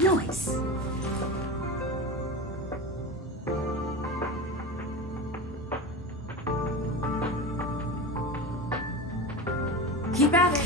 Nice. Keep at it.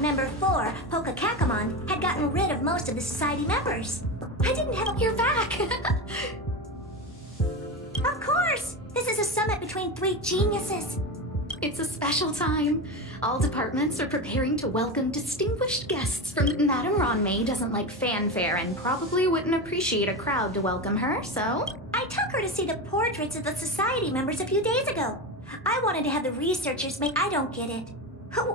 Number 4, Pokakakamon, had gotten rid of most of the society members. I didn't have a... You're back! Of course! This is a summit between 3 geniuses. It's a special time. All departments are preparing to welcome distinguished guests from... Madame Ronmei doesn't like fanfare and probably wouldn't appreciate a crowd to welcome her, so... I took her to see the portraits of the society members a few days ago. I wanted to have the researchers make... I don't get it.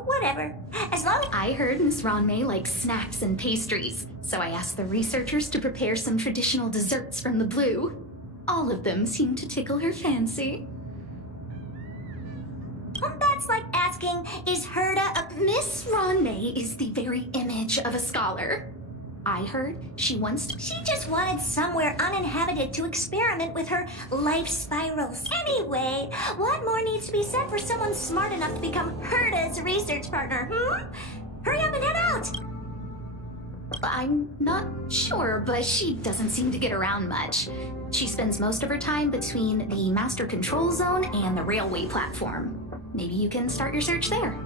Whatever. As long as... I heard Miss Ronmei likes snacks and pastries, so I asked the researchers to prepare some traditional desserts from the blue. All of them seemed to tickle her fancy. That's like asking, is Herda a... Miss Ronmei is the very image of a scholar. I heard she wants to... She just wanted somewhere uninhabited to experiment with her life spirals. Anyway, what more needs to be said for someone smart enough to become Herda's research partner, Hurry up and head out! I'm not sure, but she doesn't seem to get around much. She spends most of her time between the master control zone and the railway platform. Maybe you can start your search there.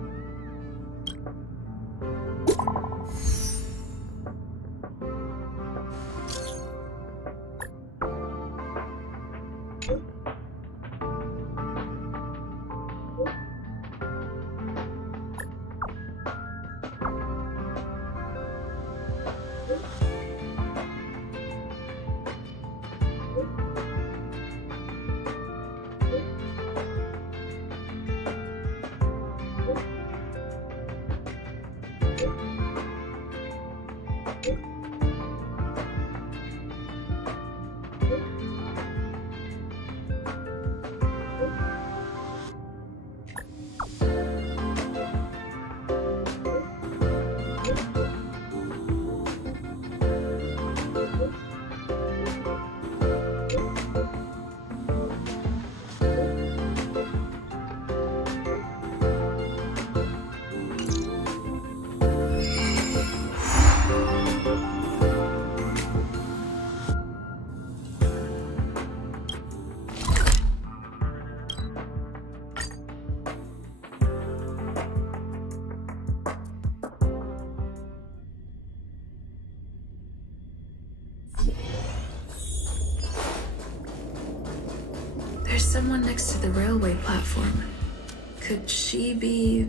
There's someone next to the railway platform. Could she be...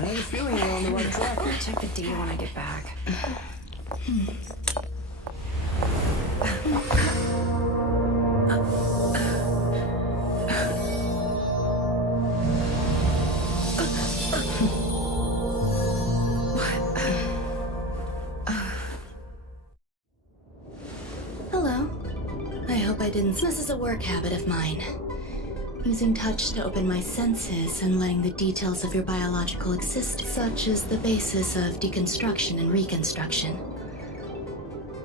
I have a feeling we're on the right track. I'll check the data when I get back. Hello. I hope I didn't. This is a work habit of mine. Using touch to open my senses and letting the details of your biological existence, such as the basis of deconstruction and reconstruction.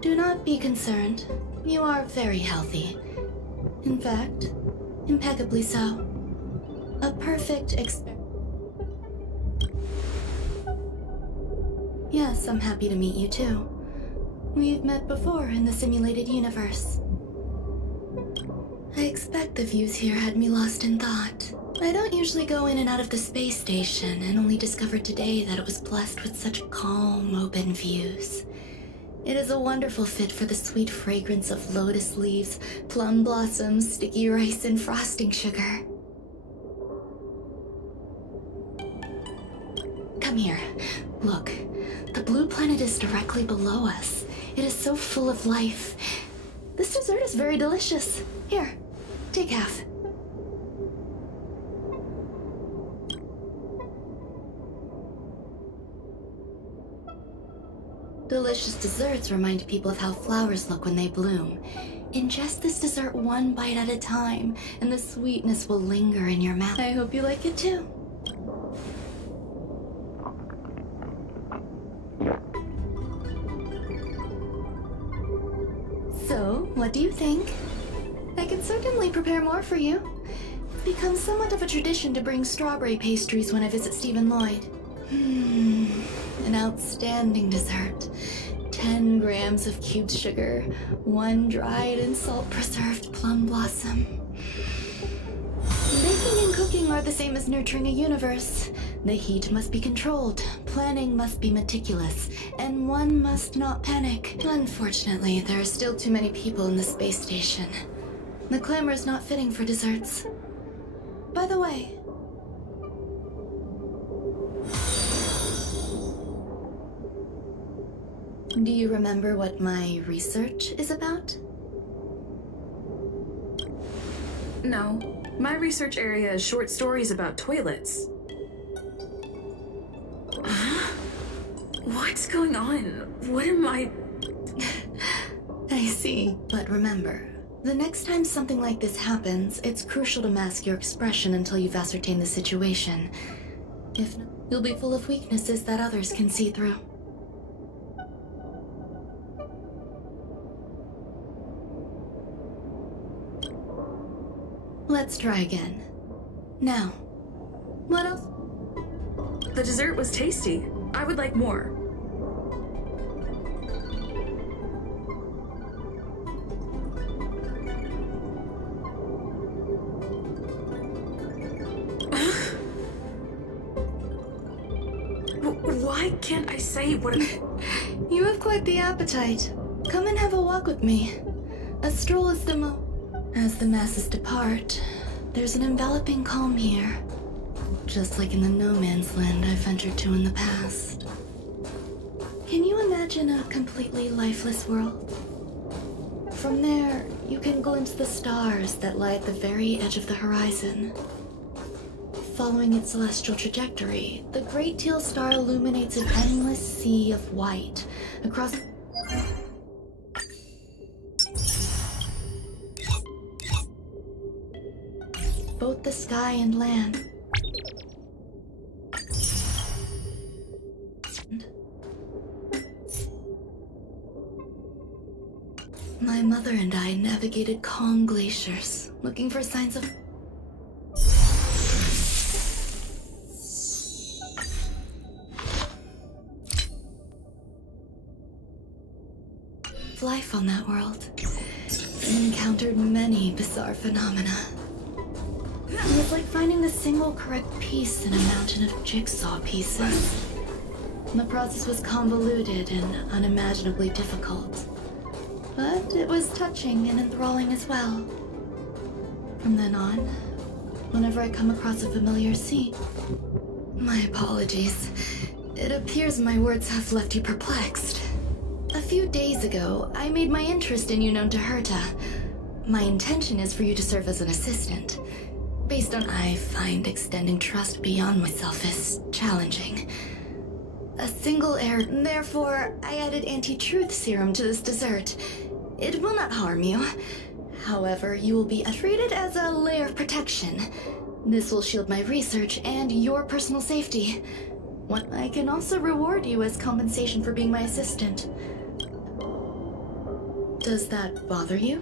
Do not be concerned. You are very healthy. In fact, impeccably so. A perfect Yes, I'm happy to meet you too. We've met before in the simulated universe. I expect the views here had me lost in thought. I don't usually go in and out of the space station, and only discovered today that it was blessed with such calm, open views. It is a wonderful fit for the sweet fragrance of lotus leaves, plum blossoms, sticky rice, and frosting sugar. Come here. Look, the blue planet is directly below us. It is so full of life. This dessert is very delicious. Here, take half. Delicious desserts remind people of how flowers look when they bloom. Ingest this dessert one bite at a time, and the sweetness will linger in your mouth. I hope you like it too. So, what do you think? I can certainly prepare more for you. It's become somewhat of a tradition to bring strawberry pastries when I visit Stephen Lloyd. An outstanding dessert. 10 grams of cubed sugar, 1 dried and salt-preserved plum blossom. Baking and cooking are the same as nurturing a universe. The heat must be controlled, planning must be meticulous, and one must not panic. Unfortunately, there are still too many people in the space station. The clamor is not fitting for desserts. By the way, do you remember what my research is about? No. My research area is short stories about toilets. What's going on? What am I... I see. But remember, the next time something like this happens, it's crucial to mask your expression until you've ascertained the situation. If not, you'll be full of weaknesses that others can see through. Let's try again. Now, what else? The dessert was tasty. I would like more. Why can't I say what... You have quite the appetite. Come and have a walk with me. A stroll is the As the masses depart, there's an enveloping calm here. Just like in the no man's land I've ventured to in the past. Can you imagine a completely lifeless world? From there, you can glimpse the stars that lie at the very edge of the horizon. Following its celestial trajectory, the great teal star illuminates an endless sea of white across... both the sky and land. My mother and I navigated calm glaciers, looking for signs of... life on that world, and encountered many bizarre phenomena. It was like finding the single correct piece in a mountain of jigsaw pieces. The process was convoluted and unimaginably difficult, but it was touching and enthralling as well. From then on, whenever I come across a familiar scene, My apologies. It appears my words have left you perplexed. A few days ago, I made my interest in you known to Herta. My intention is for you to serve as an assistant. Based on I find extending trust beyond myself is challenging. A single error, therefore, I added anti-truth serum to this dessert. It will not harm you. However, you will be treated as a layer of protection. This will shield my research and your personal safety. I can also reward you as compensation for being my assistant. Does that bother you?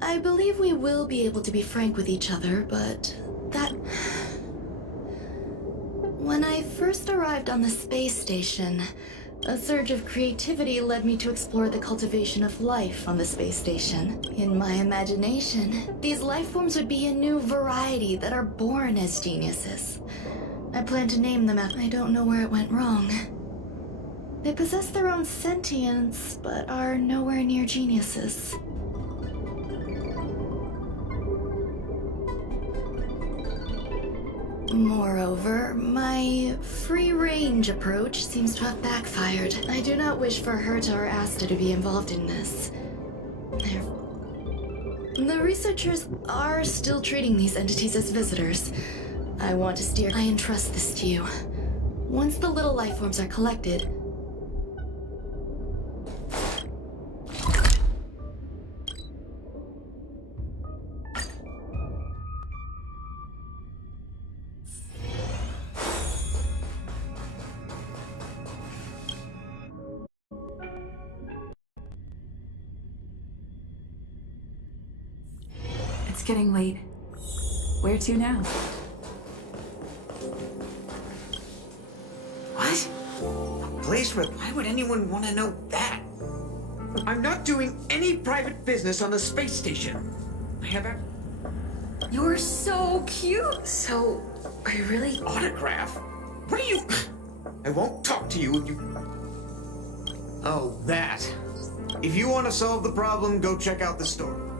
I believe we will be able to be frank with each other, but that... When I first arrived on the space station, a surge of creativity led me to explore the cultivation of life on the space station. In my imagination, these life forms would be a new variety that are born as geniuses. I plan to name them after... I don't know where it went wrong. They possess their own sentience, but are nowhere near geniuses. Moreover, my free-range approach seems to have backfired. I do not wish for Herta or Asta to be involved in this. The researchers are still treating these entities as visitors. I want to steer... I entrust this to you. Once the little life forms are collected... It's getting late. Where to now? What? A place where... Why would anyone want to know that? I'm not doing any private business on the space station. I have a... You're so cute! So, I really... autograph? What are you... I won't talk to you if you... Oh, that. If you want to solve the problem, go check out the store.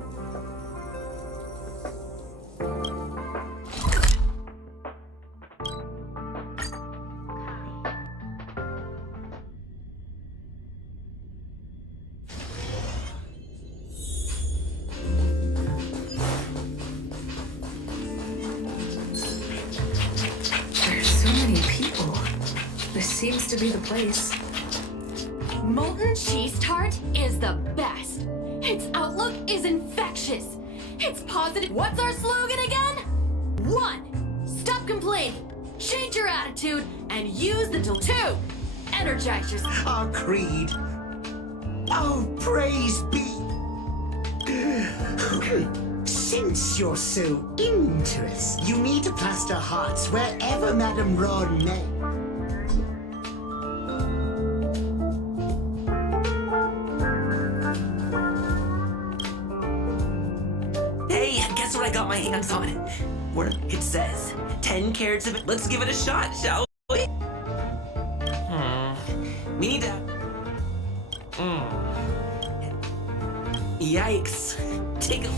There's so many people. This seems to be the place. Molten cheese tart is the best. Its outlook is infectious. It's positive. What's our slogan again? 1. Stop complaining. Change your attitude and use the 2. Energize yourself. Our creed. Oh, praise be. Since you're so into us, you need to plaster hearts wherever Madame Ron may. Hey, guess what I got my hands on? Where it says 10 carats of it. Let's give it a shot, shall we? We need to... Yikes. Take a...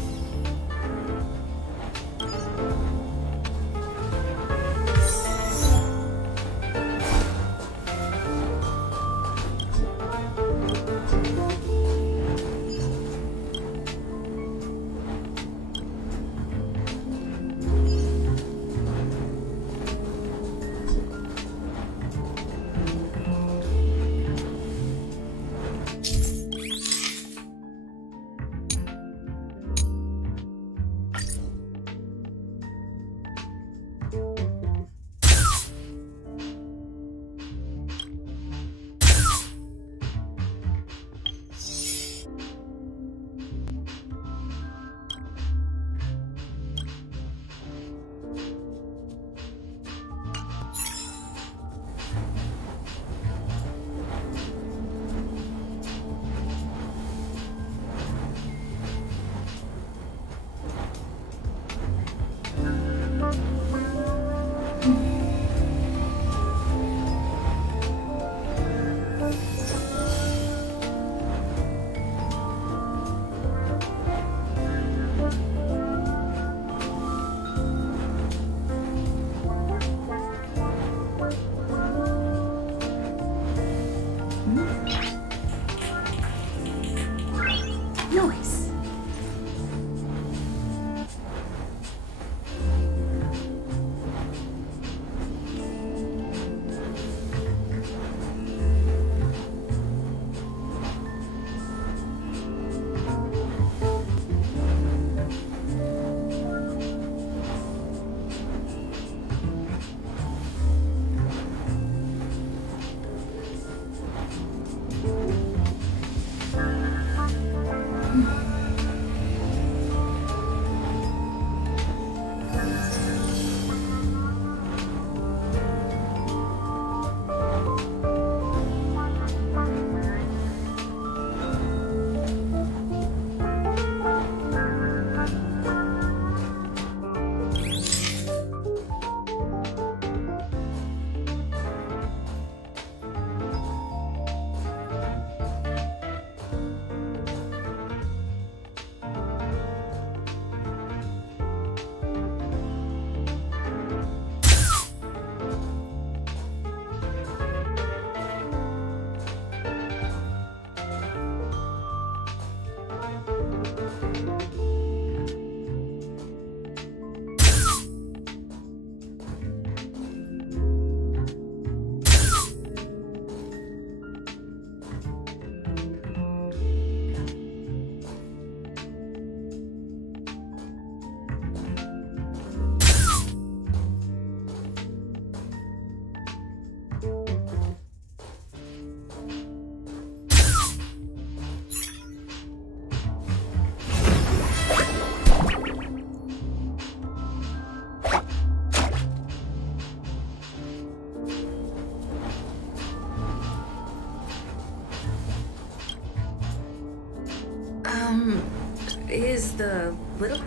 is the little.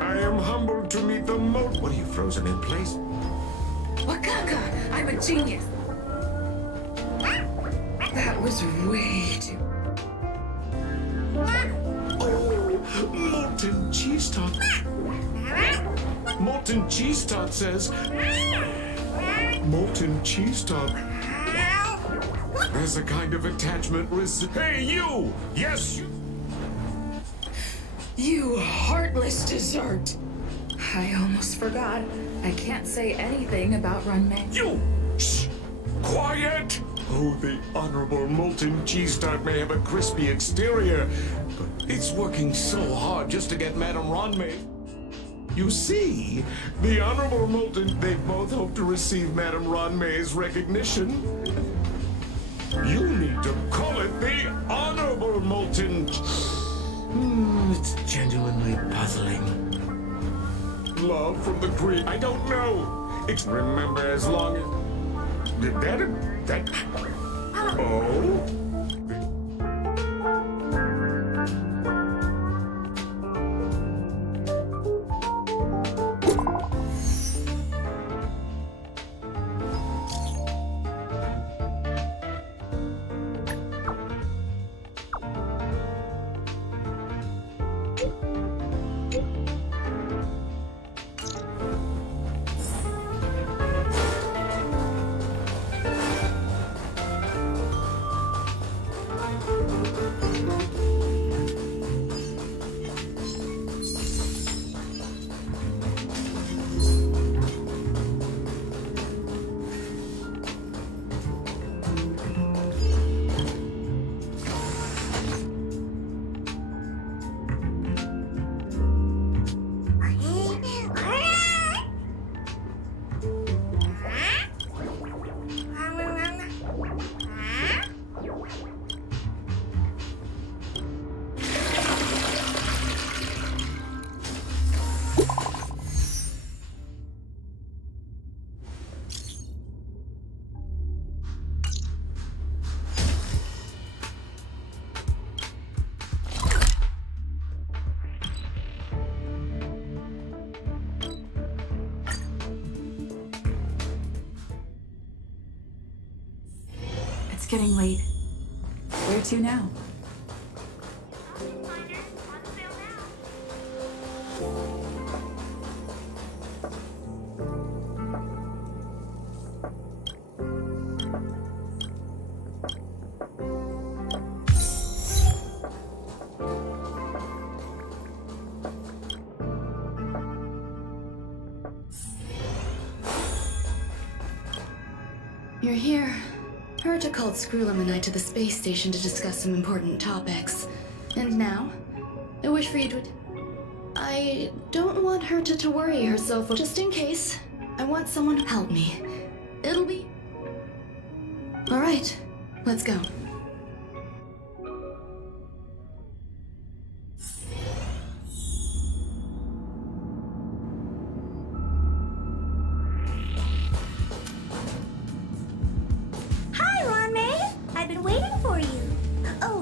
I am humbled to meet the most. What are you, frozen in place? Wakaka! I'm a genius! That was way too. Oh, molten cheese tot. Molten cheese tot says. Molten cheese tot. There's a kind of attachment Hey, you! Yes, you. You heartless dessert! I almost forgot. I can't say anything about Runmei. You! Shh! Quiet! Oh, the Honorable Molten Cheese Tart may have a crispy exterior, but it's working so hard just to get Madame Ronmei. You see, the Honorable Molten, they both hope to receive Madame Ronmei's recognition. You need to call it the Honorable Molten. It's genuinely puzzling. Love from the Greek. I don't know. It's remember as long as. Did that. Oh? It's getting late. Where to now? You're here. Herta called Screwlam and I to the space station to discuss some important topics. And now, I wish for you to... I don't want Herta to worry herself. Just in case, I want someone to help me. It'll be... Alright, let's go.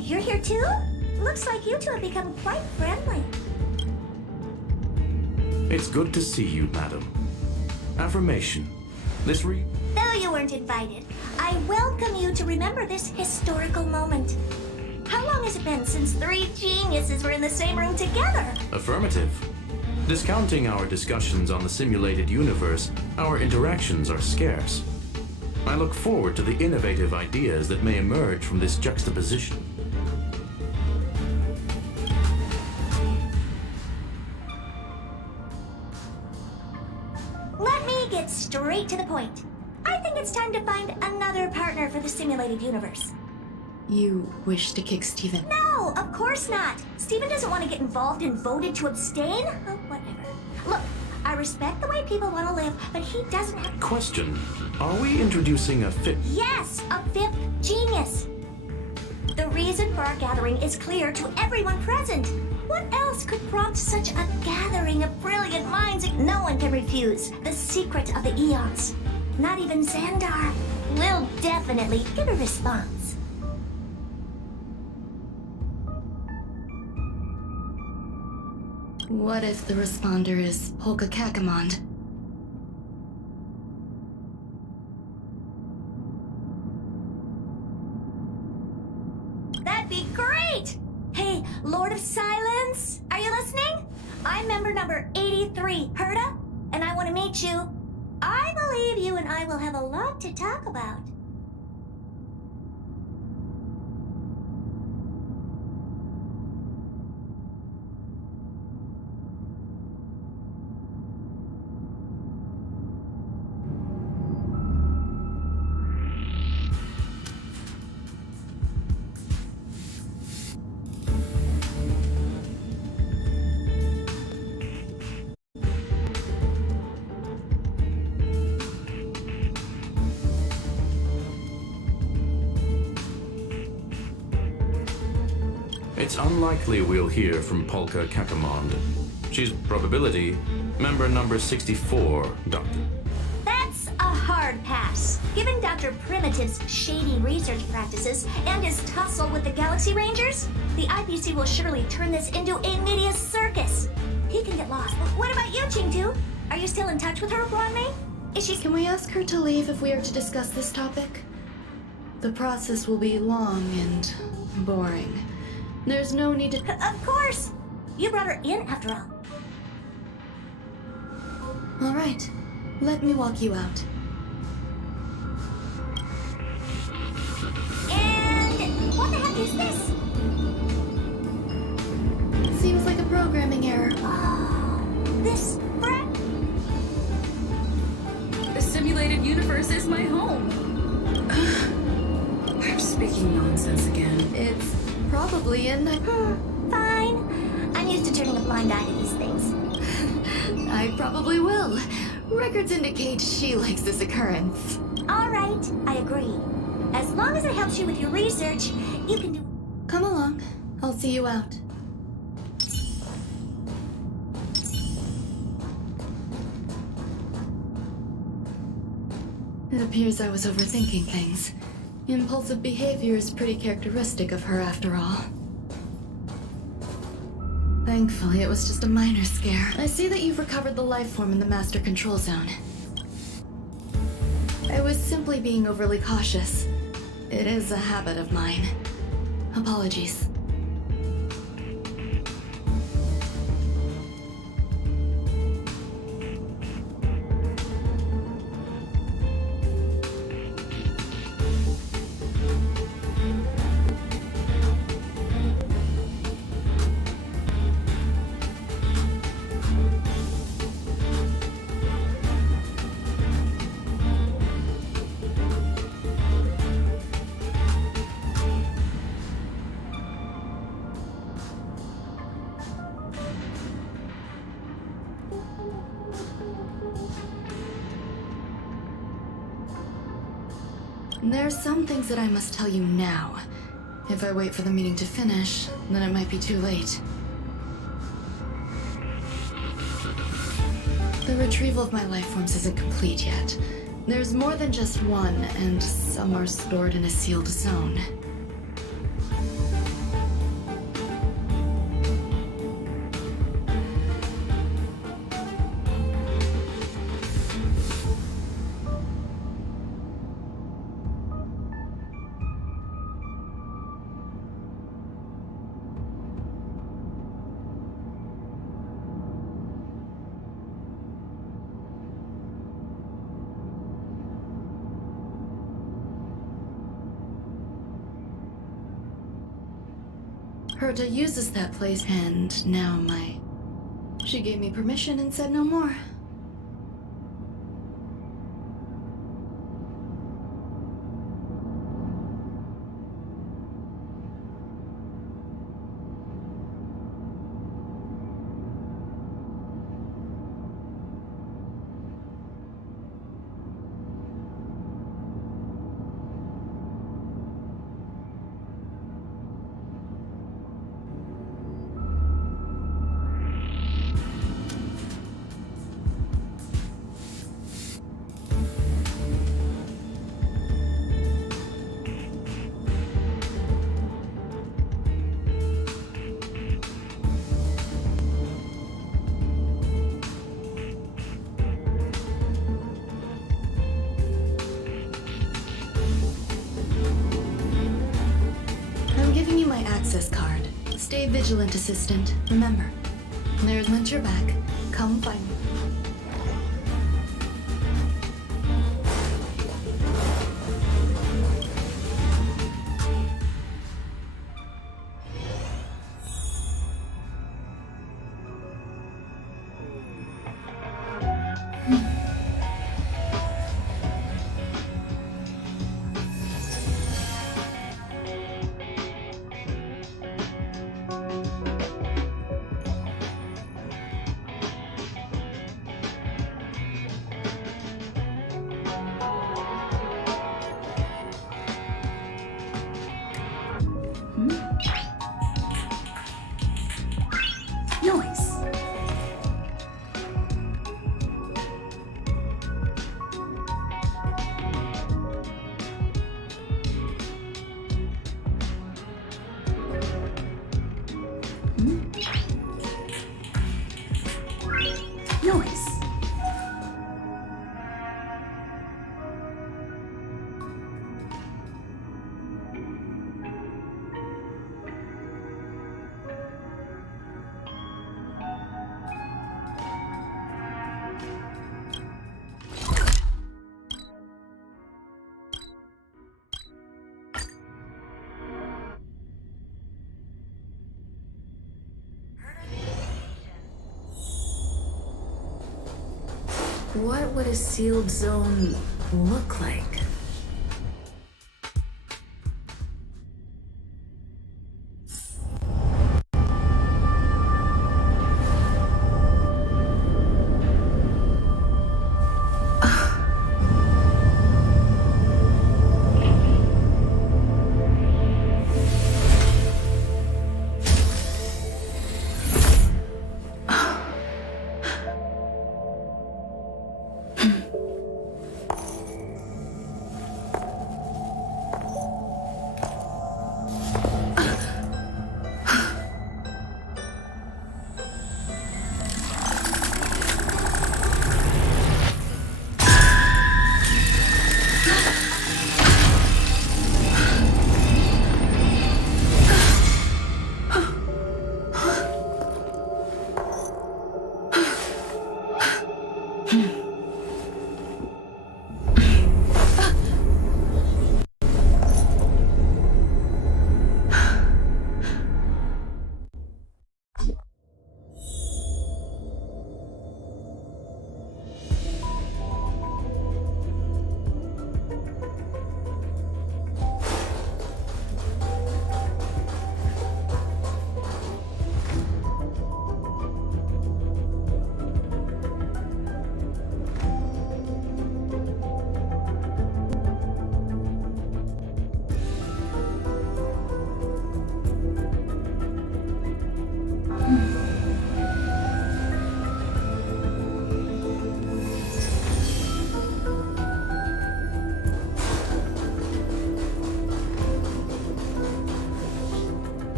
You're here too? Looks like you two have become quite friendly. It's good to see you, madam. Affirmation. Though you weren't invited, I welcome you to remember this historical moment. How long has it been since 3 geniuses were in the same room together? Affirmative. Discounting our discussions on the simulated universe, our interactions are scarce. I look forward to the innovative ideas that may emerge from this juxtaposition. Let me get straight to the point. I think it's time to find another partner for the simulated universe. You wish to kick Steven? No, of course not. Steven doesn't want to get involved and voted to abstain. Oh, whatever. Look, I respect the way people want to live, but he doesn't have... Question. Are we introducing a fifth? Yes, a 5th genius. The reason for our gathering is clear to everyone present. What else could prompt such a gathering of brilliant minds? No one can refuse the secret of the eons. Not even Xandar. We'll definitely get a response. What if the responder is Polka Kakamond? That'd be great! Hey, Lord of Silence, are you listening? I'm member number 83, Herta, and I want to meet you. I believe you and I will have a lot to talk about. It's unlikely we'll hear from Polka Kakamond. She's probability member number 64, Doctor. That's a hard pass. Given Dr. Primitive's shady research practices and his tussle with the Galaxy Rangers, the IPC will surely turn this into a media circus. He can get lost. What about you, Ching-Tu? Are you still in touch with her, Ronmei? Is she... Can we ask her to leave if we are to discuss this topic? The process will be long and boring. There's no need to... Of course! You brought her in after all. All right. Let me walk you out. And... what the heck is this? Seems like a programming error. Oh, this brat? The simulated universe is my home. I'm speaking nonsense again. It's probably in... Fine. I'm used to turning a blind eye to these things. I probably will. Records indicate she likes this occurrence. All right, I agree. As long as it helps you with your research, you can do... Come along. I'll see you out. It appears I was overthinking things. Impulsive behavior is pretty characteristic of her after all. Thankfully, it was just a minor scare. I see that you've recovered the life form in the master control zone. I was simply being overly cautious. It is a habit of mine. Apologies. There's some things that I must tell you now. If I wait for the meeting to finish, then it might be too late. The retrieval of my life forms isn't complete yet. There's more than just one, and some are stored in a sealed zone. Herta uses that place, and now She gave me permission and said no more. Stay vigilant, assistant. Remember, there's winter back. Come find me. Noise. Noise. What would a sealed zone look like?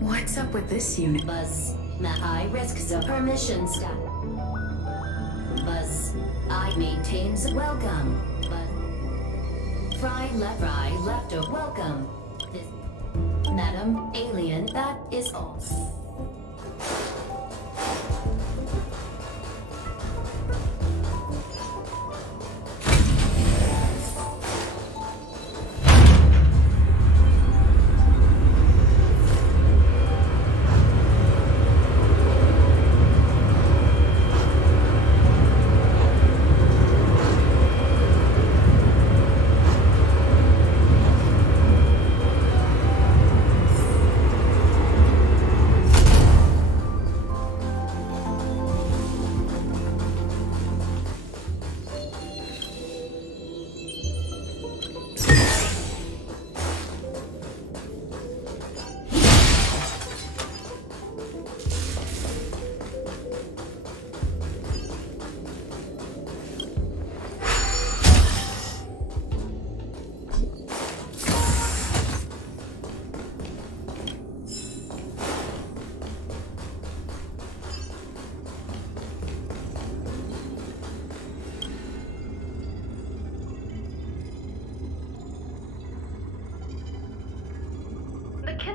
What's up with this unit? Buzz, high risk zone permission status. Buzz, I maintains welcome. Buzz, fry left of welcome. This, Madam Alien, that is all.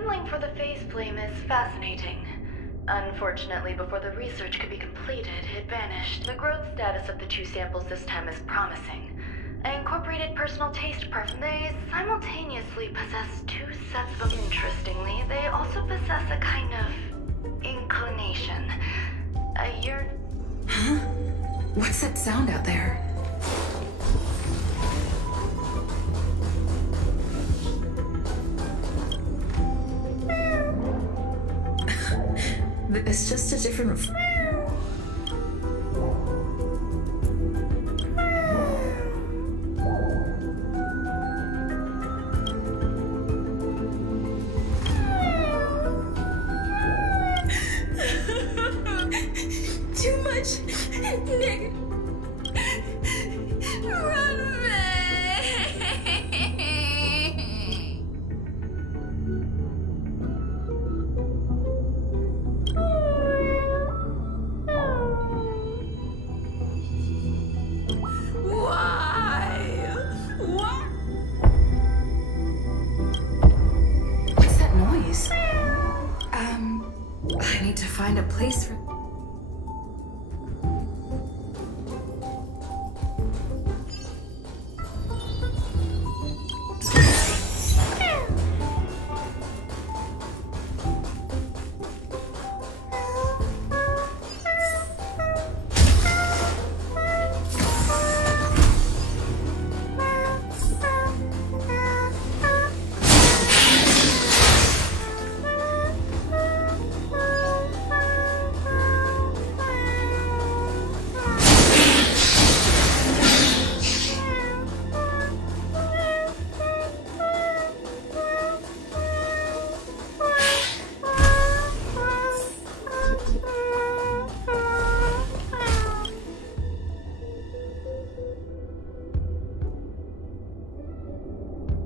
sampling for the phase flame is fascinating. Unfortunately, before the research could be completed, it vanished. The growth status of the two samples this time is promising. I incorporated personal taste parfum. They simultaneously possess two sets of... Interestingly, they also possess a kind of inclination. A yearn... Huh? What's that sound out there? It's just a different... Too much. Nick. Run away. Why? What? What's that noise? I need to find a place for...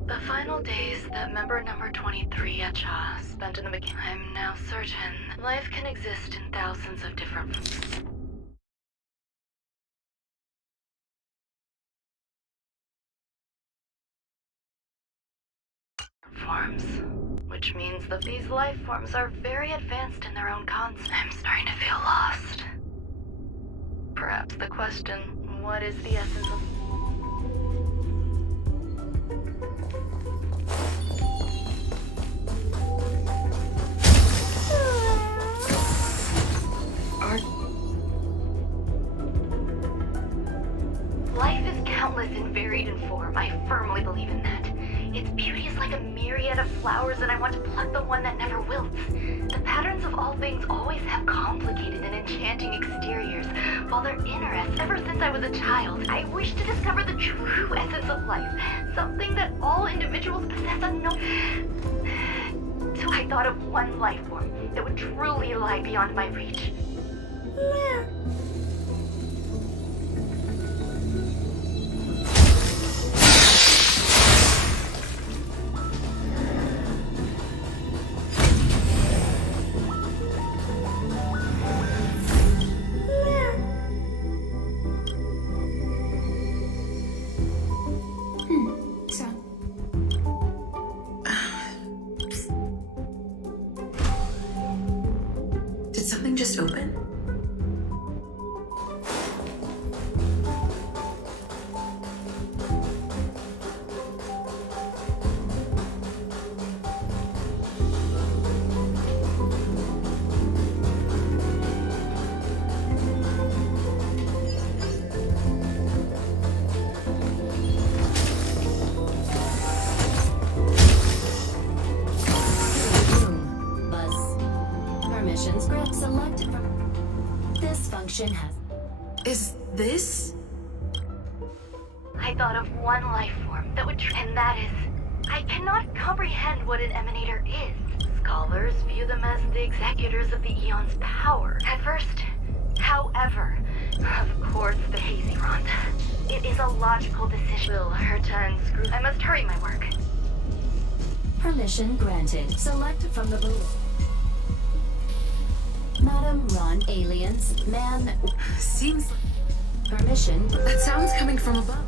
The final days that member number 23 at Cha spent in the beginning, I'm now certain life can exist in thousands of different forms. Which means that these life forms are very advanced in their own concepts. I'm starting to feel lost. Perhaps the question, what is the essence of... Life is countless and varied in form. I firmly believe in that. Its beauty is like a myriad of flowers, and I want to pluck the one that never wilts. The patterns of all things always have complicated and enchanting exteriors, while their inner essence, ever since I was a child, I wish to discover the true essence of life, something that all individuals possess unknown. So I thought of one life form that would truly lie beyond my reach. Did something just open? Permissions grant selected from... This function has... Is this? I thought of one life form that would, and that is, I cannot comprehend what an emanator is. Scholars view them as the executors of the Eon's power. At first, however, of course, the hazy Rhonda. It is a logical decision. Will hurt and screw. I must hurry my work. Permission granted. Select from the below. Madam Ron aliens, man... Seems... Permission... That sound's coming from above.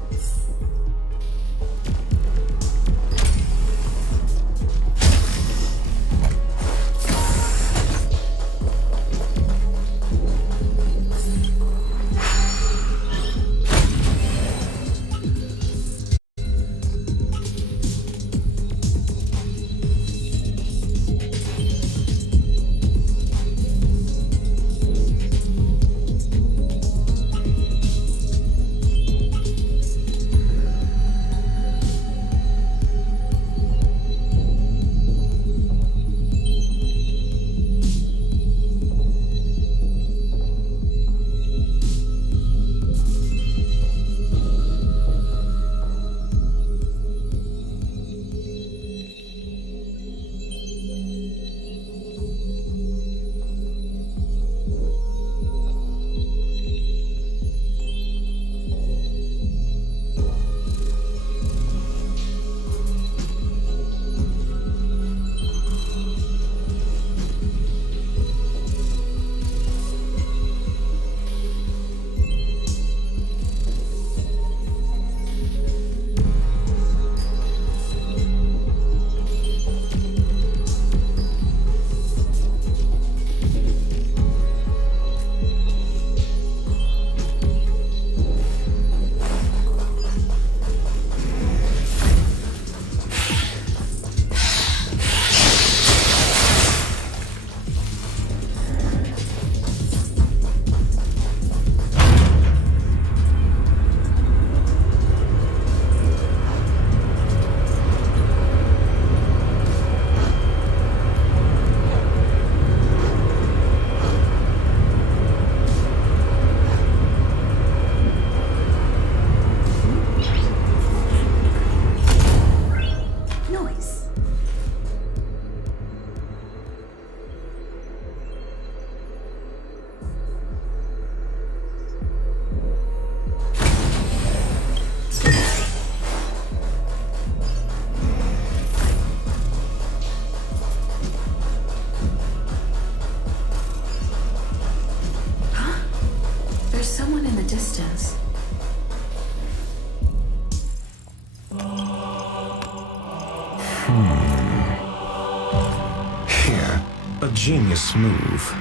Here, a genius move.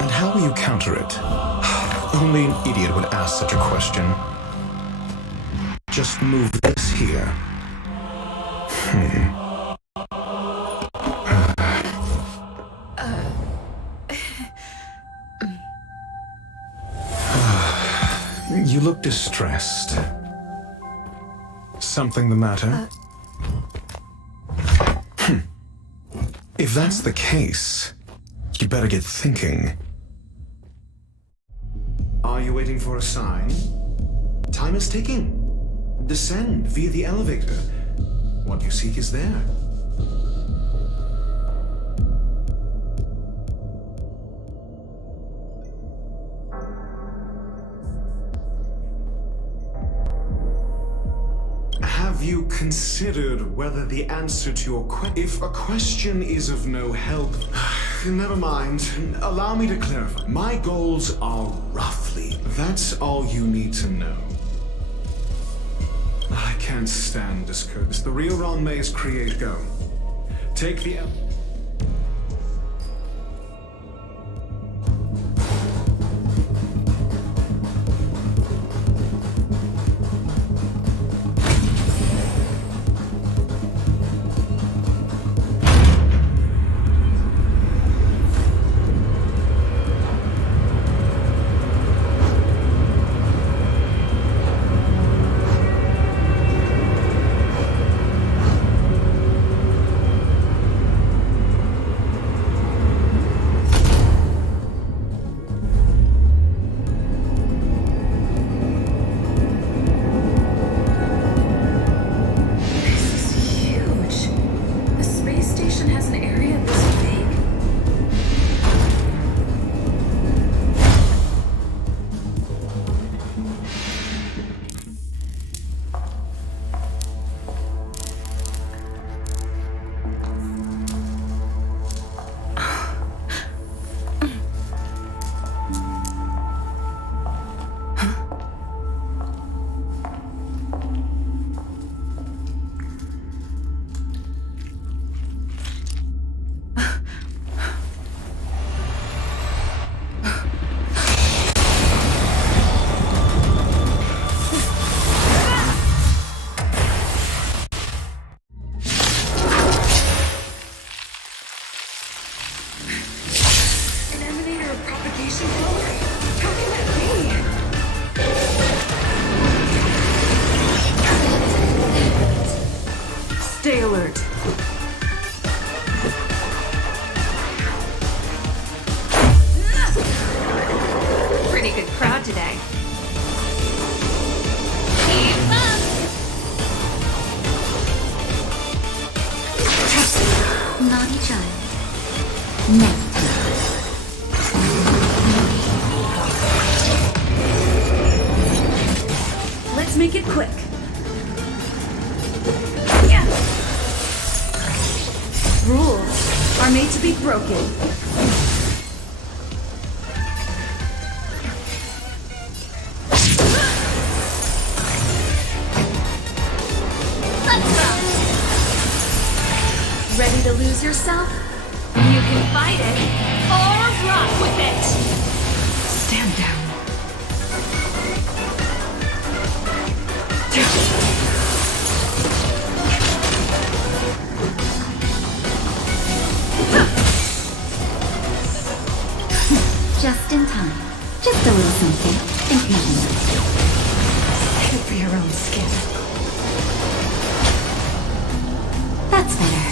And how will you counter it? Only an idiot would ask such a question. Just move this here. You look distressed. Something the matter? If that's the case, you better get thinking. Are you waiting for a sign? Time is ticking. Descend via the elevator. What you seek is there. Have you considered whether the answer to your question... If a question is of no help... Never mind. Allow me to clarify. My goals are roughly. That's all you need to know. I can't stand discourteous. The real Ron May's create go. Take the... Stay alert. Pretty good crowd today. Keep up! Naughty child. Next time. Let's make it quick. Rules are made to be broken. Let's go! Ready to lose yourself? You can fight it, or rock with it! Stand down. Just in time. Just a little something. Think nothing of it. Good for your own skin. That's better.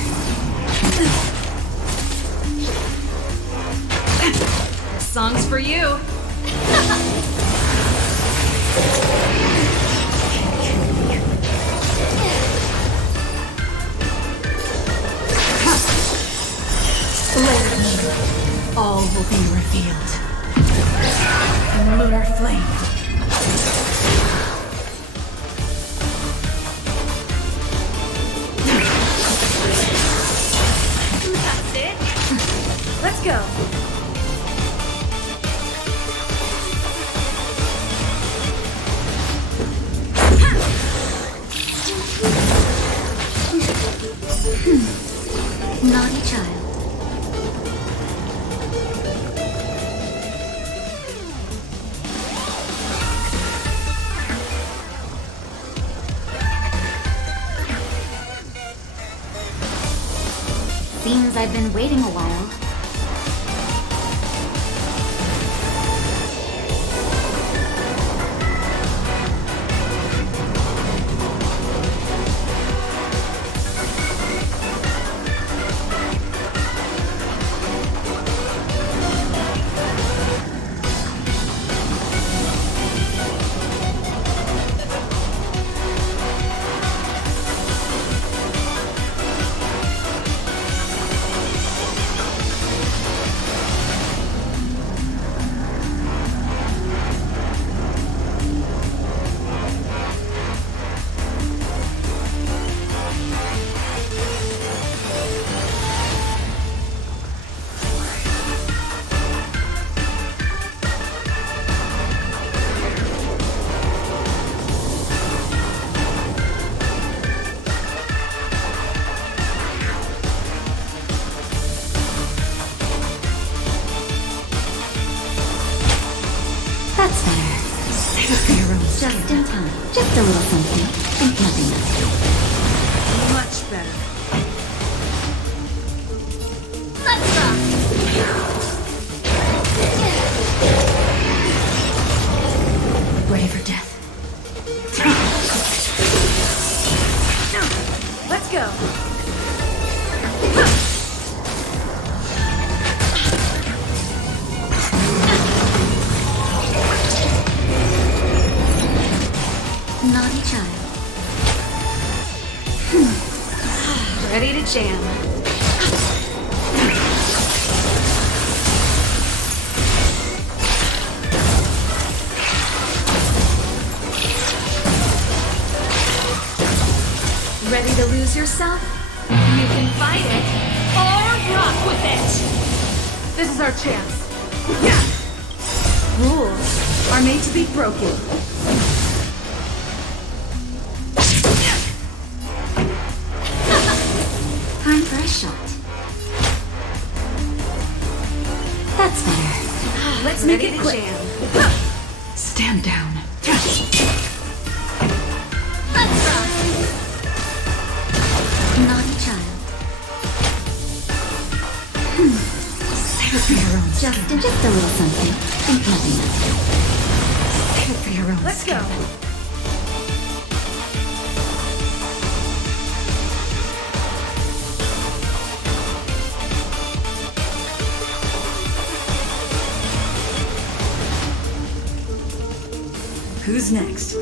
Song's for you. Seems I've been waiting a while. That's better. Save it for your own. Just in time. Just a little something. Think nothing of it. Much better. Let's rock! Ready for death. Let's go. Naughty child. Ready to jam. Ready to lose yourself? You can fight it or rock with it. This is our chance. Rules are made to be broken. Time for a shot. That's better. Let's make it quick. Stand down. Let's rock! Naughty child. Save it for your own. Just a little something. Think nothing of it. Save it for your own. Let's go. Who's next?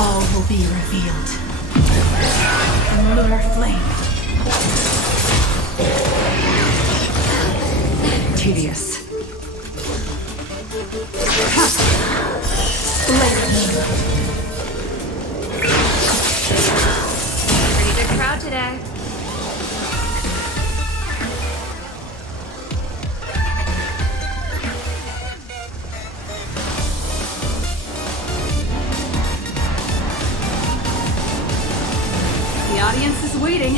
All will be revealed. The lunar flame. Tedious. Pretty good crowd today. The audience is waiting.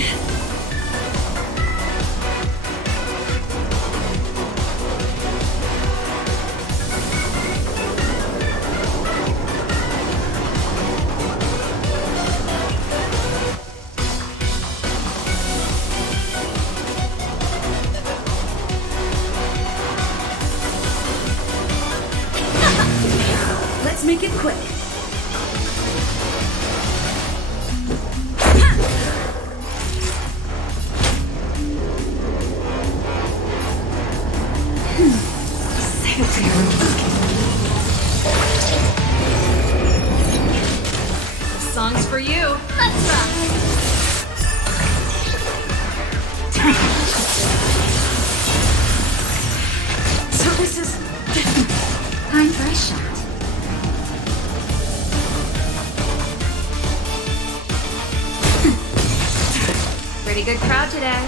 Pretty good crowd today.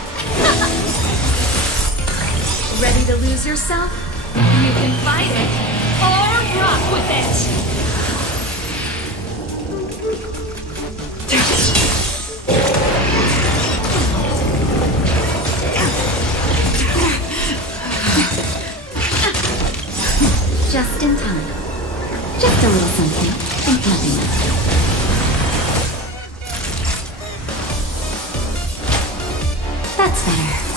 Ready to lose yourself? You can fight it or rock with it. Just in time. Just a little something. Think nothing of it. That's better.